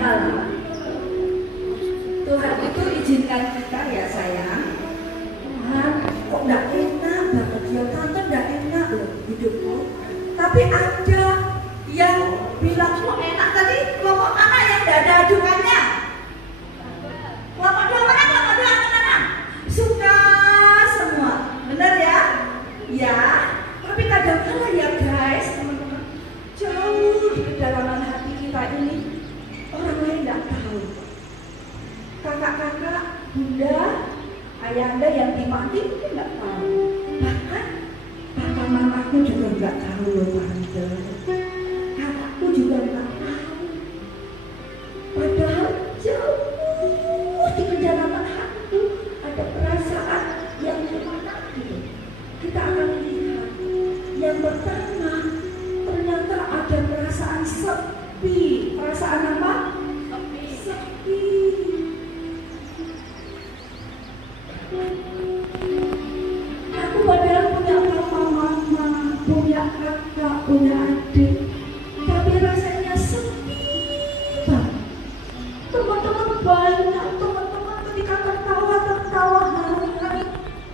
hal. Tuhan itu izinkan kita ya sayang. Tuhan kok gak enak banget ya, tante gak enak loh hidupku. Tapi ada yang bilang kok enak tadi, kelompok mana yang gak ada adukannya? Kelompok dua mana, kelompok dua mana? Suka semua, benar ya? Ya, tapi kadang-kadang ya guys, teman-teman, jauh di kedalaman hati kita ini orang lain gak tahu. Kakak-kakak, bunda, ayahanda yang dimati mungkin gak tahu. Bahkan papa mamaku juga gak tahu loh tante. Kakakku juga gak tahu. Padahal jauh di kedalaman hati ada perasaan yang gimana gitu. Kita akan lihat. Yang pertama, ternyata ada perasaan sepi. Perasaan apa? Sepi. Aku padahal punya papa mama, punya kakak, punya adik, tapi rasanya sepi banget. Teman-teman banyak, teman-teman ketika tertawa hari-hari,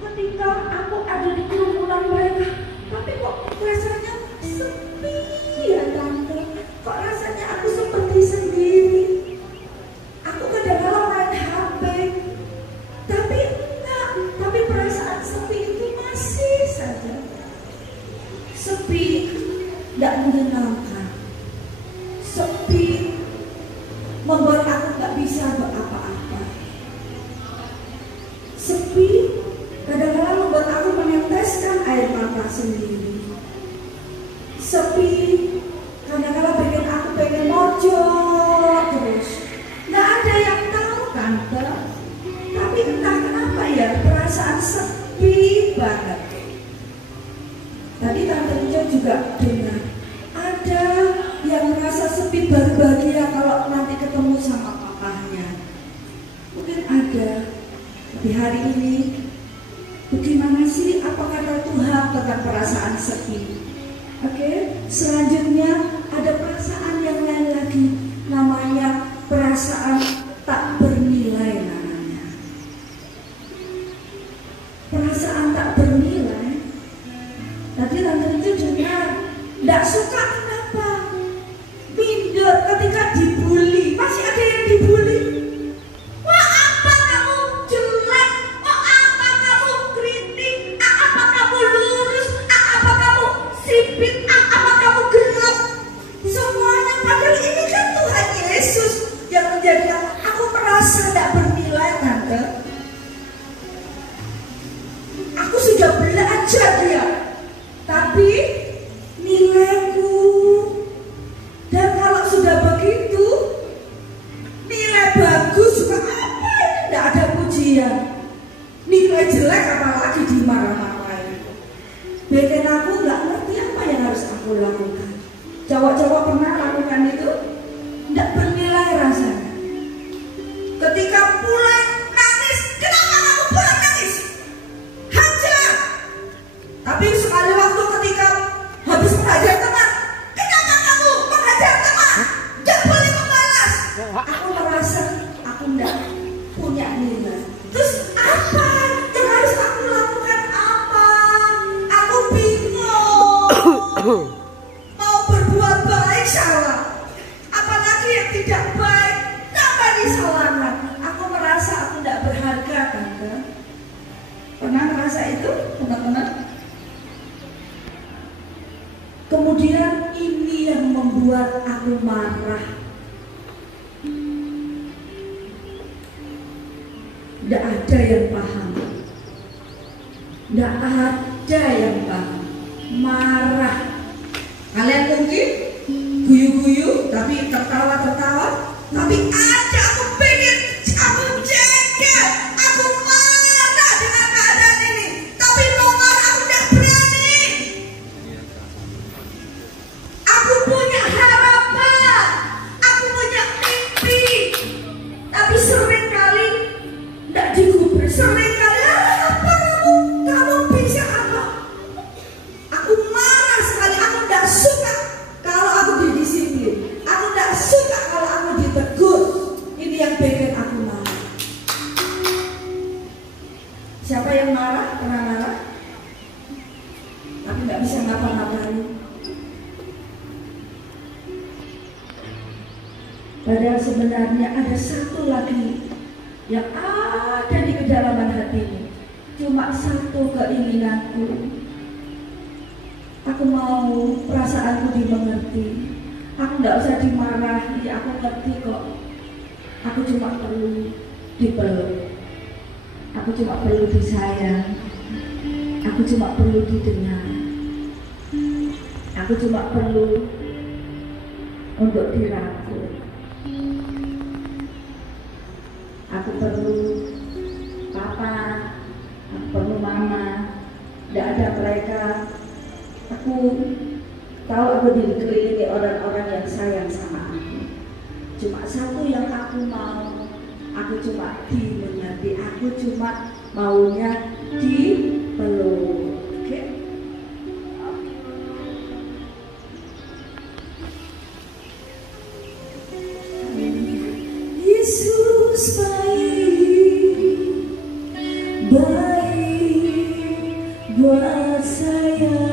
ketika aku ada di kerumunan mereka, tapi kok rasanya sepi ya tante. Kok rasanya aku seperti sendiri. Aku kadang-kadang main HP, tapi enggak, tapi perasaan sepi itu masih saja. Sepi, enggak menyenangkan. Sepi membuat aku enggak bisa berapa-apa. Sepi kadang-kadang membuat aku meneteskan air mata sendiri. Sepi kadang-kadang bikin aku pengen mojok terus. Nggak ada yang tahu tante. Tapi entah kenapa ya perasaan sepi banget. Tadi tante Nica juga dengar ada yang merasa sepi bahagia kalau nanti ketemu sama papahnya. Mungkin ada. Tapi hari ini bagaimana sih apa kata Tuhan tentang perasaan sepi? Oke, selanjutnya ada perasaan yang lain lagi, namanya perasaan tak bernilai namanya. Perasaan tak bernilai. Tadi tante itu dengar, tidak suka kenapa? Minder ketika dibully. Masih ada yang dibully. Wah apa kamu jelek? Wah apa kamu kritik? Apa kamu lurus? Apa kamu sipit? Apa kamu gelap? Semuanya padahal ini kan Tuhan Yesus yang menjadikan aku merasa tidak bernilai tante. Aku sudah belajar dia, tapi nilaiku, dan kalau sudah begitu nilai bagus juga apa itu tidak ada pujian. Nilai jelek apalagi dimarah-marahin. Bikin aku nggak ngerti apa yang harus aku lakukan. Cowok-cowok pernah lakukan itu? Tidak bernilai rasanya. Ketika pulang nangis, kenapa kamu pulang nangis? Hajar. Tapi sekali waktu ketika habis mengajar teman, kenapa kamu mengajar teman? Tidak boleh membalas. Aku merasa aku tidak punya nilai. Terus apa yang harus aku lakukan? Apa? Aku bingung. Mau berbuat baik salah, apalagi yang tidak baik tambah disalahkan. Aku merasa aku tidak berharga tante. Pernah merasa itu teman-teman? Kemudian ini yang membuat aku marah. Tidak ada yang paham. Tidak ada yang paham. Marah. Kalian mungkin guyu-guyu, tapi tertawa-tertawa. Tapi ada aku pengen, aku jengkel, aku marah dengan keadaan ini. Tapi nomor aku tidak berani. Aku punya harapan, aku punya mimpi. Tapi sering kali tidak digubris. Sering kali apa kamu bisa apa? Aku marah sekali, aku tidak suka kalau aku didisiplin. Aku tidak suka kalau aku ditegur. Padahal sebenarnya ada satu lagi yang ada di kedalaman hatimu. Cuma satu keinginanku. Aku mau perasaanku dimengerti. Aku tidak usah dimarahi, aku ngerti kok. Aku cuma perlu dipeluk. Aku cuma perlu disayang. Aku cuma perlu didengar. Aku cuma perlu untuk dirangkul. Aku perlu papa, aku perlu mama. Tidak ada mereka. Aku tahu aku dikelilingi orang-orang yang sayang sama aku. Cuma satu yang aku mau, aku cuma dimengerti. Aku cuma maunya dipeluk. Oke? Yesus baik, baik buat saya.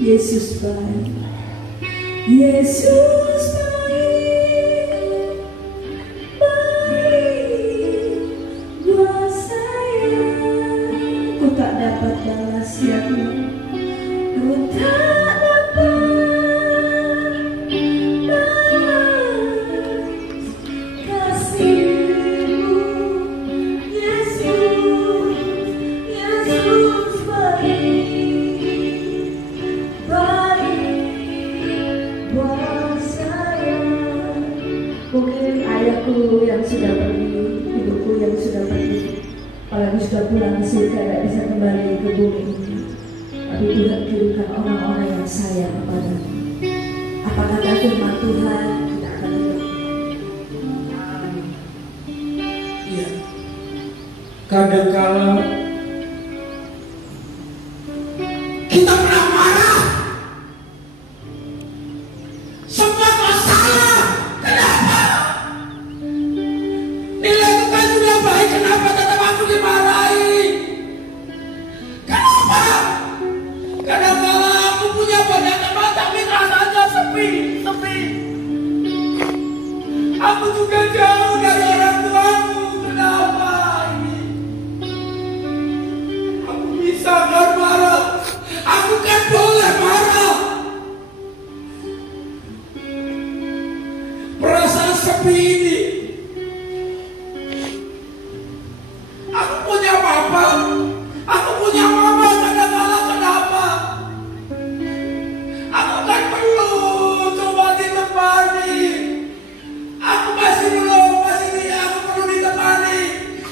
Yesus baik, Yesus baik, baik buat saya. Ku tak dapat balas yang ku tak dapat balas kasihmu. Yesus, Yesus baik, baik buat saya. Mungkin ayahku yang sudah pergi, ibuku yang sudah pergi, apalagi sudah pulang ke surga, tidak bisa kembali ke bumi ini. Tapi Tuhan kirimkan orang-orang yang sayang kepadamu. Apa kata firman Tuhan? Kita akan lihat. Iya. Kadangkala kita pernah marah. Semua masalah. Kenapa? Nilaiku kan sudah baik. Kenapa tetap aku dimarahi? Kenapa? Kadangkala aku punya banyak teman tapi rasanya sepi. Aku juga jauh dari orang tuaku. Kenapa ini? Aku bisa kan marah. Aku kan boleh marah. Perasaan sepi ini. Aku punya papa. Aku punya mama. Kadang-kala kenapa? Aku kan perlu coba ditemani. Aku masih perlu ditemani.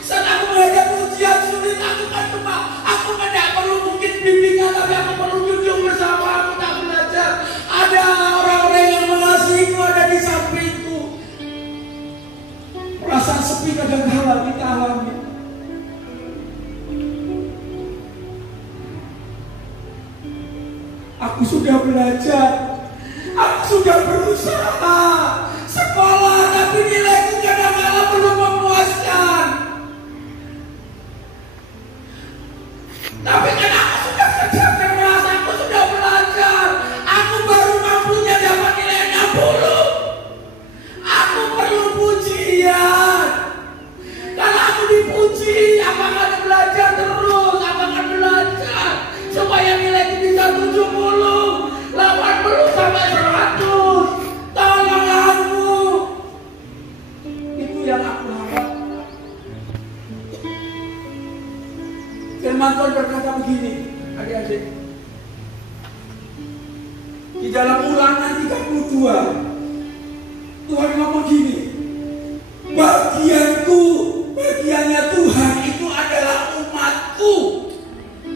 Saat aku menghadapi ujian sulit, aku tidak perlu mungkin bimbingan, tapi aku perlu duduk bersama. Aku tak belajar. Ada orang-orang yang mengasihiku ada di sampingku. Perasaan sepi kadang-kala kita alami. Aku sudah belajar. Aku sudah berusaha sekolah, tapi nilaiku kadang-kala belum memuaskan. Tapi kan aku sudah kerja keras, aku sudah belajar. Aku baru mampunya dapat nilai 60. Aku perlu pujian. Kalau aku dipuji, aku akan belajar terus. Aku akan belajar supaya nilaiku bisa 70, 80 sampai 100. Tolong aku. Itu yang aku harap. Firman Tuhan berkata begini, adik-adik. Di dalam Ulangan 32, Tuhan ngomong gini. Bagiannya Tuhan itu adalah umatku.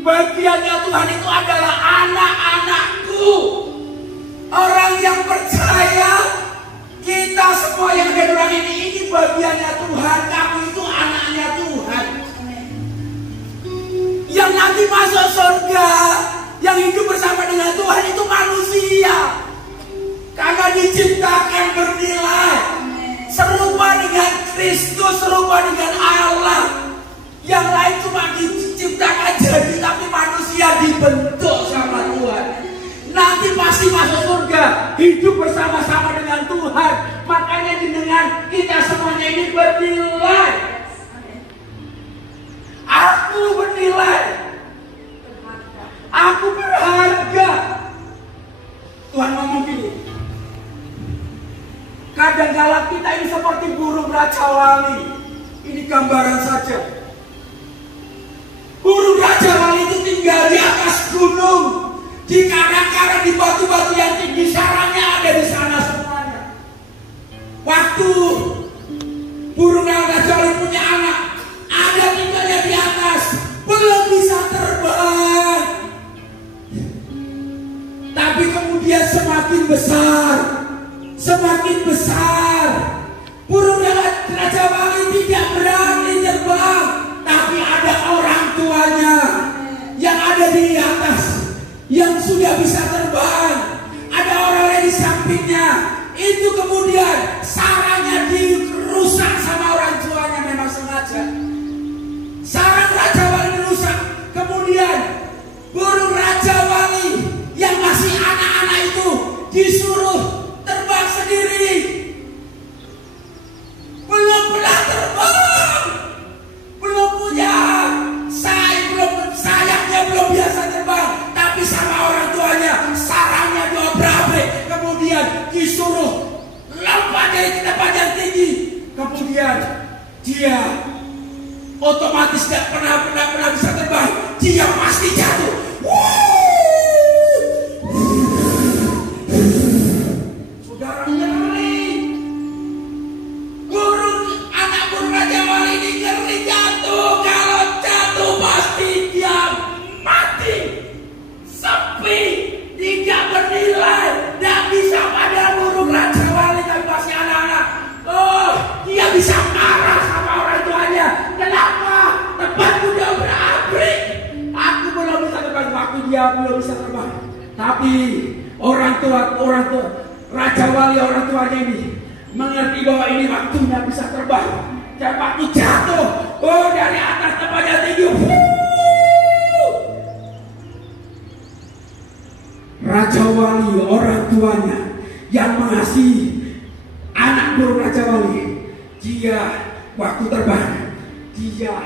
Bagiannya Tuhan itu adalah anak-anakku. Orang yang percaya, kita semua yang ada di ruangan ini bagiannya Tuhan. Kamu itu anaknya Tuhan. Yang nanti masuk surga, yang hidup bersama dengan Tuhan itu manusia. Karena diciptakan bernilai, serupa dengan Kristus, serupa dengan Allah. Yang lain cuma diciptakan jadi, tapi manusia dibentuk sama Tuhan. Nanti pasti masuk surga, hidup bersama-sama dengan Tuhan, ngomong gini. Kadang-kala kita ini seperti burung Raja Wali. Ini gambaran saja. Burung Raja Wali itu tinggal di atas gunung, di karang-karang, di batu-batu yang tinggi, sarangnya ada di sana semuanya. Waktu burung Raja Wali punya anak, ada tinggalnya di atas, belum bisa terbang. Tapi kemudian semakin besar, burung Raja Wali tidak berani terbang. Tapi ada orang tuanya yang ada di atas, yang sudah bisa terbang. Ada orang di sampingnya. Itu kemudian sarangnya dirusak sama orang tuanya, memang sengaja. Sarang Raja Wali dirusak. Kemudian burung Raja Wali yang masih anak-anak itu disuruh terbang sendiri. Belum pernah terbang, belum punya sayapnya, belum biasa terbang. Tapi sama orang tuanya, sarangnya diobrak-abrik. Kemudian disuruh lompat dari tempat yang tinggi. Kemudian dia otomatis tidak pernah bisa terbang. Dia pasti jatuh. Saudara ngeri. Anak burung Raja Wali ini ngeri jatuh. Kalau jatuh pasti dia mati. Sepi, tidak bernilai. Tidak bisa pada burung Raja Wali tapi masih anak-anak. Oh, dia bisa marah sama orang tuanya. Kenapa? Tempatku dia berakrik. Aku belum bisa terbang, waktu dia belum bisa terbang. Tapi orang tua Raja Wali, orang tuanya ini mengerti bahwa ini waktunya bisa terbang. Dan waktu jatuh, oh dari atas tempat yang tinggi. Raja Wali, orang tuanya yang mengasihi anak burung Raja Wali, dia waktu terbang, dia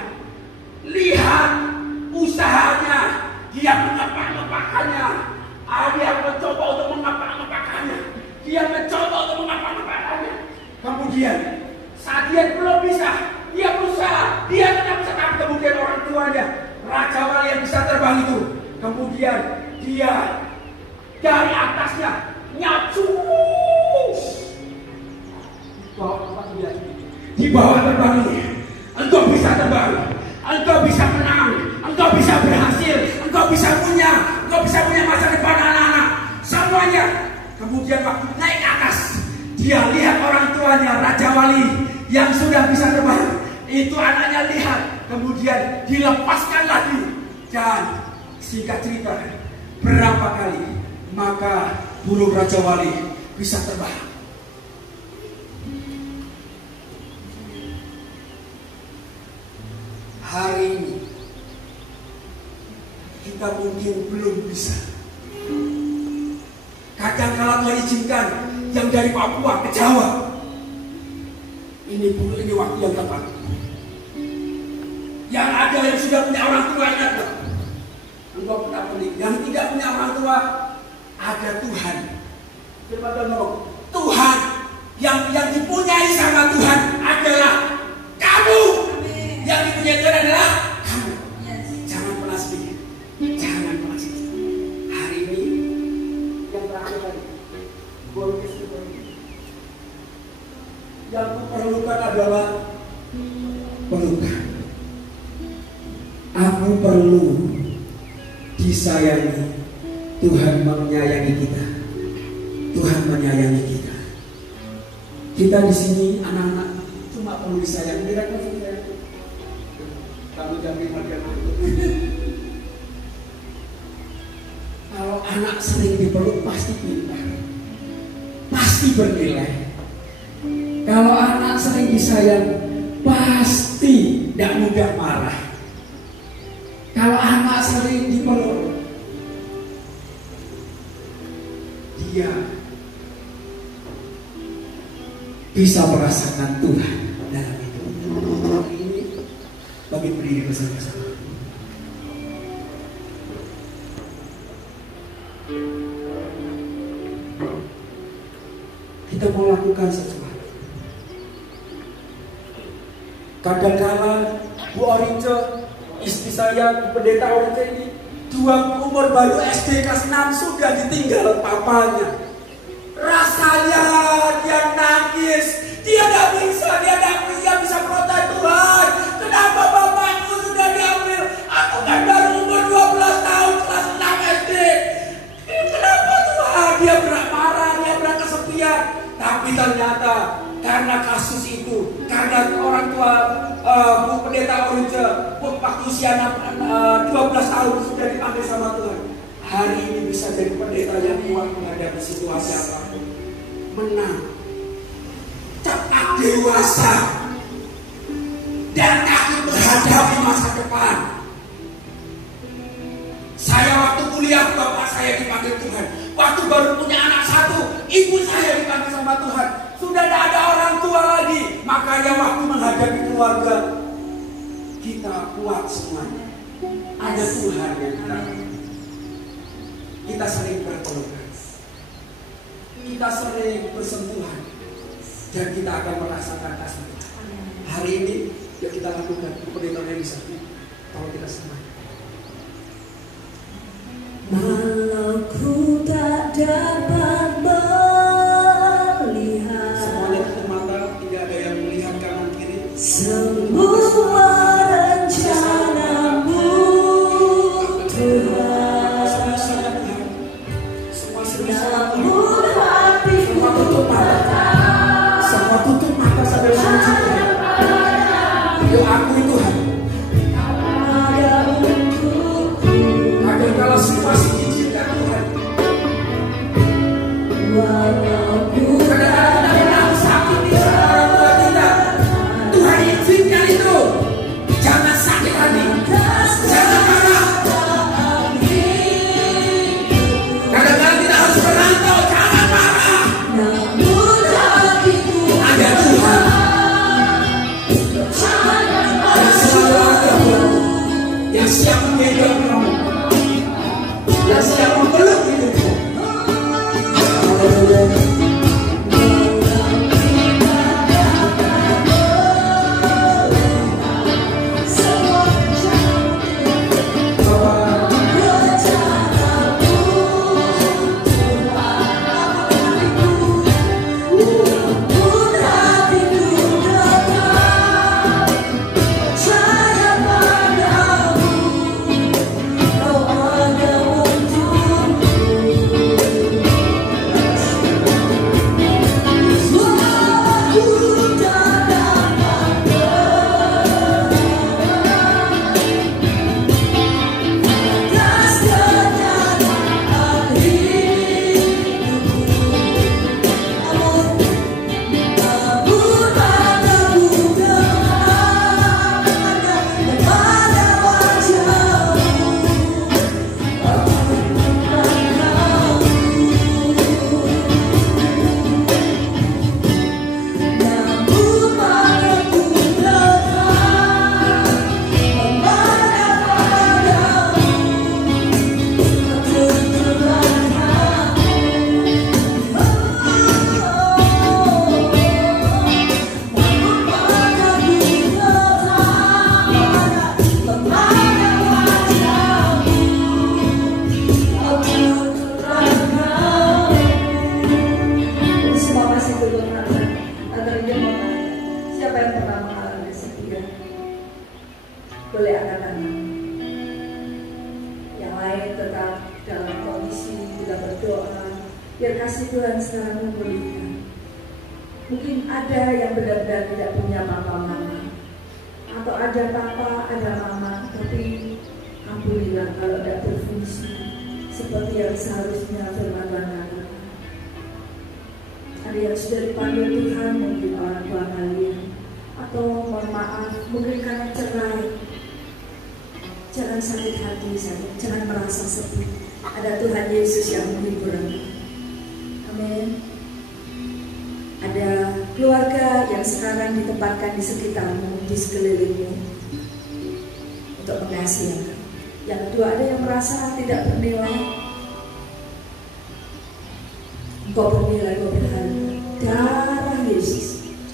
lihat usahanya, dia mengepak-ngepakkannya, dia mencoba untuk mengepak-ngepakkannya, kemudian saat dia belum bisa, dia berusaha, dia tidak bisa, tapi kemudian orang tuanya Raja Wali yang bisa terbang itu, kemudian dia dari atasnya nyacu di bawah terbang ini. Engkau bisa terbang, engkau bisa menang, engkau bisa berhasil, engkau bisa punya masa depan anak-anak semuanya. Kemudian waktu naik ke atas, dia lihat orang tuanya Raja Wali yang sudah bisa terbang. Itu anaknya lihat, kemudian dilepaskan lagi. Dan singkat cerita, berapa kali maka burung Raja Wali bisa terbang. Hari ini kita mungkin belum bisa. Kadang-kala Tuhan izinkan yang dari Papua ke Jawa. Ini waktu yang tepat. Yang ada yang sudah punya orang tua, ingat loh. Engkau pernah pelik. Yang tidak punya orang tua, ada Tuhan. Tuhan yang dipunyai sama Tuhan adalah kamu. Yang dipunyai Tuhan adalah kamu. Jangan pernah sedih. Jangan pernah sedih. Hari ini yang terakhir tadi, yang kuperlukan adalah pelukan. Aku perlu disayangi. Tuhan menyayangi kita. Tuhan menyayangi kita. Kita di sini anak-anak cuma perlu disayang. Kira-kira kamu jamin bagian itu. Kalau anak sering dipeluk pasti pintar, pasti bernilai. Kalau anak sering disayang pasti tidak mudah marah. Kalau anak sering dipeluk, dia bisa merasakan Tuhan dalam hidup. Hari ini bagi berdiri bersama-sama. kita mau lakukan sesuatu. Kadang-kala Bu Orice, istri saya, pendeta Orice ini, umur baru SD kelas 6 sudah ditinggal papanya. Rasanya dia nangis, dia tidak bisa protes, Tuhan, kenapa bapakku sudah diambil? Aku kan baru umur 12 tahun kelas 6 SD. Kenapa Tuhan? Dia berat marah, dia berat kesepian. Tapi ternyata karena kasus itu, karena orang tua Bu Pendeta Orice waktu usia 12 tahun sudah dipanggil sama Tuhan. Hari ini bisa jadi pendeta yang kuat menghadapi situasi apapun, menang, cepat dewasa, dan takut menghadapi masa depan. Saya waktu kuliah, bapak saya dipanggil Tuhan. Waktu baru punya anak satu, ibu saya dipanggil sama Tuhan. Sudah tidak ada orang tua lagi. Makanya waktu menghadapi keluarga, kita kuat semuanya. Ada Tuhan yang menolong. Kita sering berpelukan, kita sering bersentuhan, dan kita akan merasakan kasih Tuhan. Hari ini, ya kita lakukan pemerintahan bisa. Kalau kita semuanya. Walau ku tak dapat melihat, semuanya tutup mata, tidak ada yang melihat kanan kiri. semua rencanamu Tuhan, namun hatiku semua tutup mata sampai menuju Tuhan. Yuk akui Tuhan. Kadang-kala situasi diizinkan Tuhan. Kadang-kala kita menang sakit di orang tua kita. Tuhan izinkan itu. Jangan sakit hati, jangan marah. Kadang-kala kita harus merantau, jangan marah. Ada Tuhan yang siap menghidup kamu, yang siap memeluk hidupmu.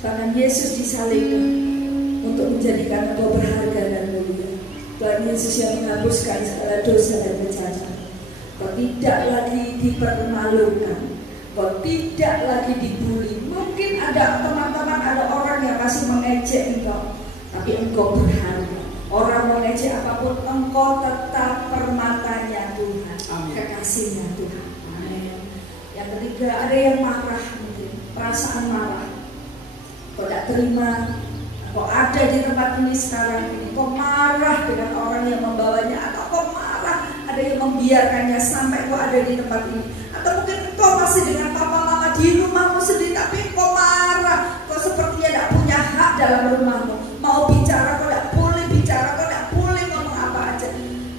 tangan Yesus disalibkan untuk menjadikan engkau berharga dan mulia. Tuhan Yesus yang menghapuskan segala dosa dan kejahatan. Kau tidak lagi dipermalukan, kau tidak lagi dibully. Mungkin ada teman-teman, ada orang yang masih mengejek engkau, tapi engkau berharga. Orang mengejek apapun, engkau tetap permatanya Tuhan, kekasihnya Tuhan. Amin. Yang ketiga, ada yang marah, mungkin perasaan marah. Kau tidak terima, kau ada di tempat ini sekarang ini, kau marah dengan orang yang membawanya, atau kau marah ada yang membiarkannya sampai kau ada di tempat ini. Atau mungkin kau masih dengan papa mama di rumahmu sendiri, tapi kau marah, kau sepertinya tidak punya hak dalam rumahmu. Mau bicara kau tidak boleh bicara, kau tidak boleh ngomong apa aja.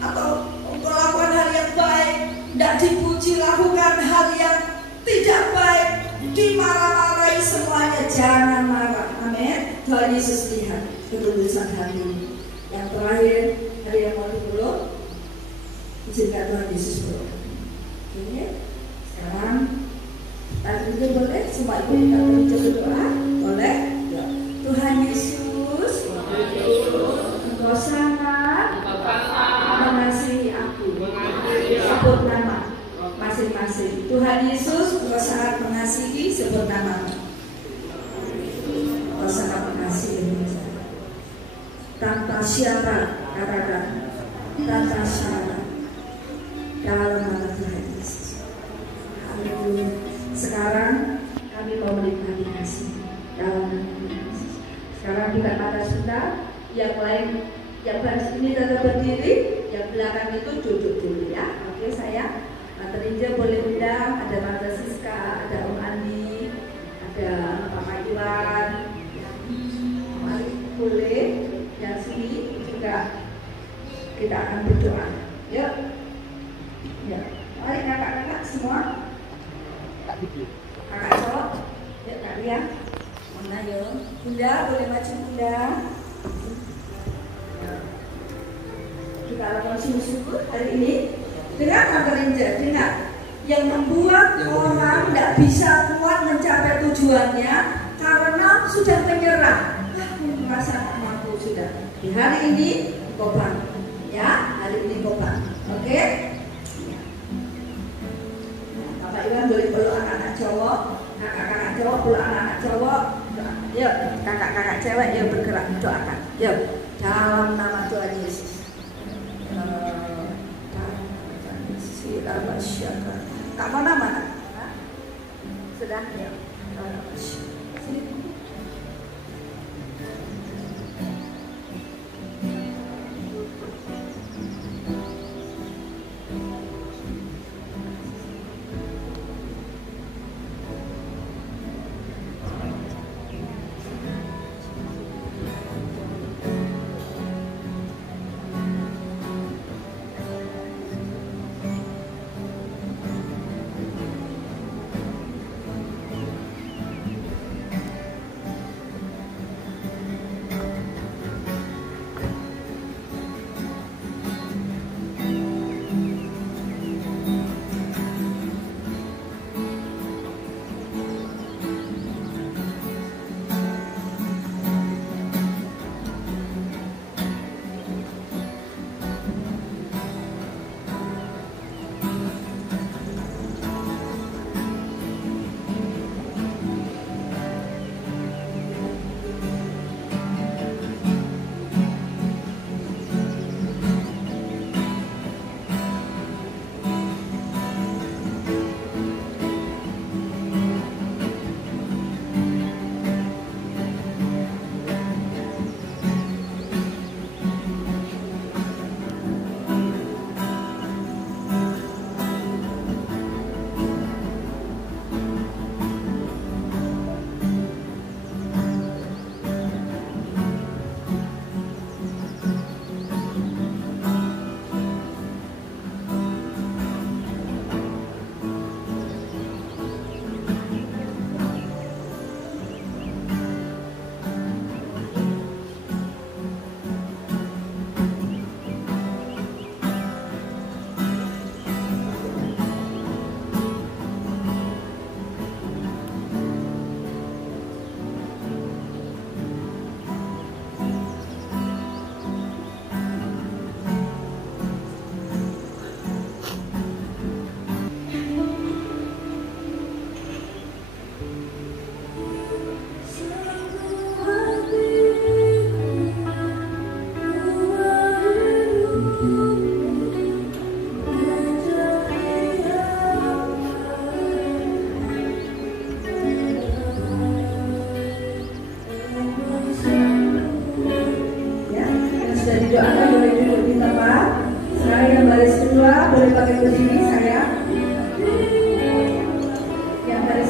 Atau kau lakukan hal yang baik, tidak dipuji, lakukan hal yang tidak baik, dimarah-marahi semuanya. Jangan marah. Amin. Tuhan Yesus lihat ketulusan hati ini. Yang terakhir, ada yang mau dipeluk, izinkan Tuhan Yesus peluk. Oke. Sekarang tadi boleh semua ibu kita berdoa. Boleh? Ya. Tuhan Yesus, Engkau sangat mengasihi aku. Sebut nama masing-masing. Tuhan Yesus, Engkau sangat mengasihi, sebut nama. Engkau sangat mengasihi. Tanpa syarat, katakan tanpa syarat, dalam nama Tuhan Yesus. Haleluya. Sekarang kami mau menikmati kasih dalam nama Tuhan Yesus. Sekarang buka mata sudah, yang lain, yang baris ini tetap berdiri, yang belakang itu duduk dulu ya. Oke sayang. Tante Rinja boleh undang, ada Tante Siska, ada Om Andi, ada Pak Iwan, mari boleh. Yang sini juga kita akan berdoa. Yuk. Ya. Mari kakak-kakak semua. Kakak cowok. Yuk Kak Ria. Mana yuk? Bunda boleh maju Bunda. Kita lakukan sungguh-sungguh hari ini. Dengar Tante Rinja, dengar. Yang membuat orang tidak bisa kuat mencapai tujuannya karena sudah menyerah. Merasa mampu sudah. Di hari ini kau bangun, ya. Hari ini kau bangun, oke? Ya. Bapak Iwan boleh peluk anak-anak cowok, kakak-kakak cowok peluk anak-anak cowok. Yuk, kakak-kakak cewek yuk bergerak doakan. Yuk, dalam nama Tuhan Yesus. Kak Mona mana? Sudah ya. Sini.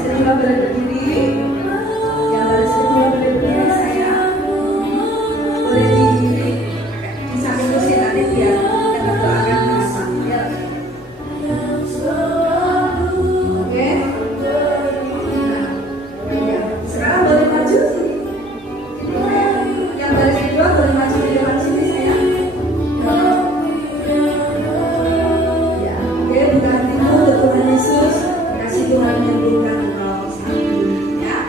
kedua boleh berdiri. Yang baris kedua boleh berdiri sayang. Boleh di samping kursi tadi biar kita berdoakan bersama. Ya. Oke. Nah, ya. Sekarang boleh maju. Yang baris kedua boleh maju di depan sini sayang. Ya, oke, buka hatimu untuk Tuhan Yesus. Kasih Tuhan menyembuhkan engkau saat ini, ya.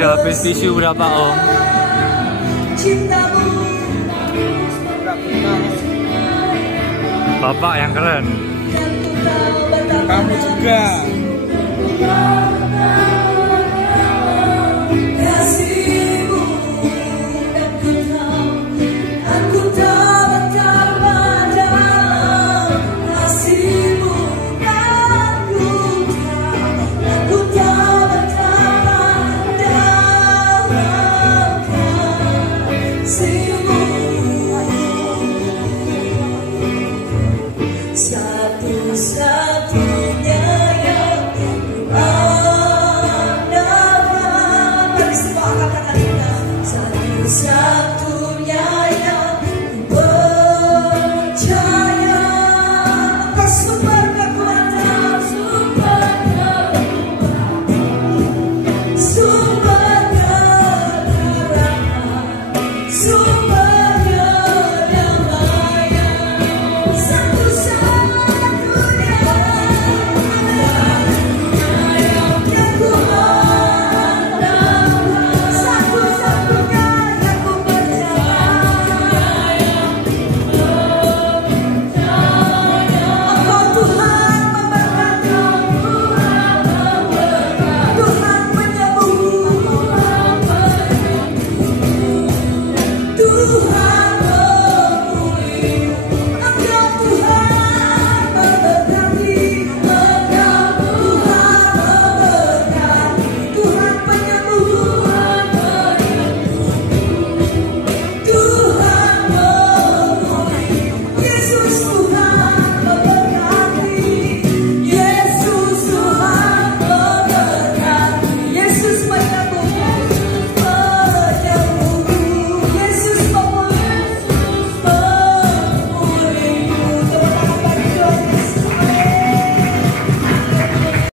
Udah habis tisu berapa Om? Bapak yang keren. Kamu juga.